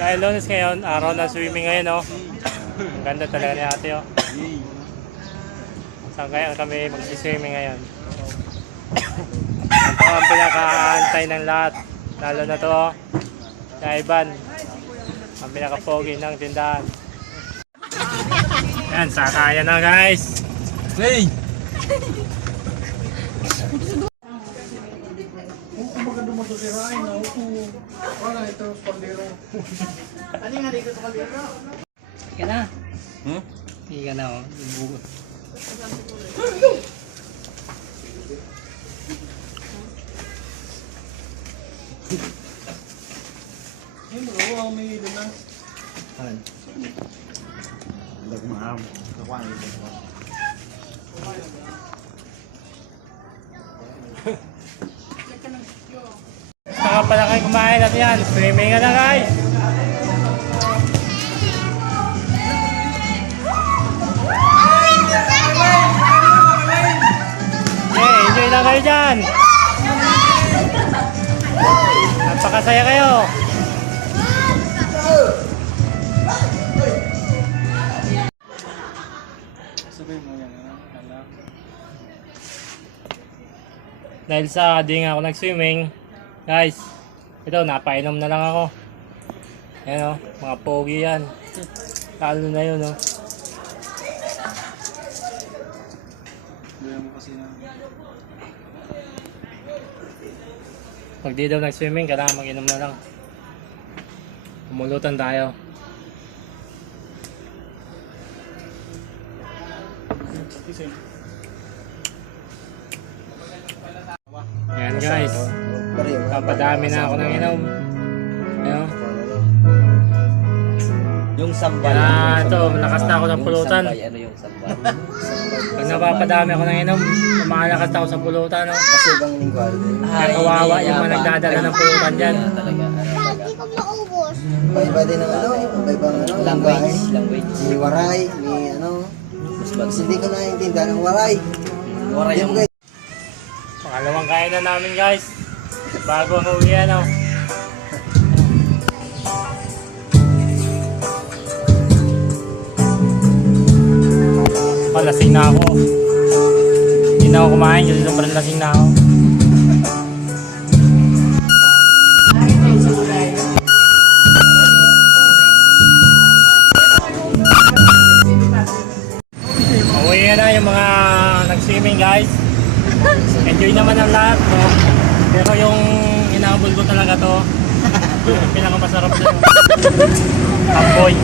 Dahil lunes ngayon, araw ng swimming ngayon, oh. Ang ganda talaga ni ate, oh. Saan kaya kami magsiswimming ngayon? Ito ang pinakaantay ng lahat. Lalo na to, oh. Si Ivan. Ang pinaka-pogi ng tindahan. Yan, sakayan na guys. Hey! Ika na. Hmm? Ika na, oh. Yung mga may hilo na. Saan? Lagmaam. Kakuha na ito. Saka pala kayo kumain at yan. Swimming ka na guys. Okay, enjoy lang kayo dyan. Napakasaya kayo. Sabihin mo yan, anak. Dahil sa di nga ako nag-swimming, guys, ito, napainom na lang ako. Ayan, oh, mga pogi yan. Lalo na yun, oh. Gawin mo kasi na. Pag di daw nag-swimming, kailangan mag-inom na lang. Umulutan tayo. Ayan guys, papadami na ako ng inom. Ayan. Yung sambal. Kaya ito, malakas na ako ng pulutan. Ano yung sambal? Pag napapadami ako ng inom, lumalakas ako sa pulutan. No? Kasi ibang lingkod. Kaya kawawa yung mga nagdadala ng pulutan dyan. Talaga. Hindi ko maubos. Iba-iba din ang ano, iba-ibang ano, Language. Language. May waray, may ano. Mas hindi ko naiintindihan ng waray. Wala yung Pangalawang kain na namin guys. Bago ang uwi ano. Lasing na ako. Hindi na ako kumain kasi sobrang lasing na ako. Uwi na yung mga nag-swimming guys. Enjoy naman ang lahat, no? Pero yung inaabol ko talaga to, yung pinakamasarap na yung amboy.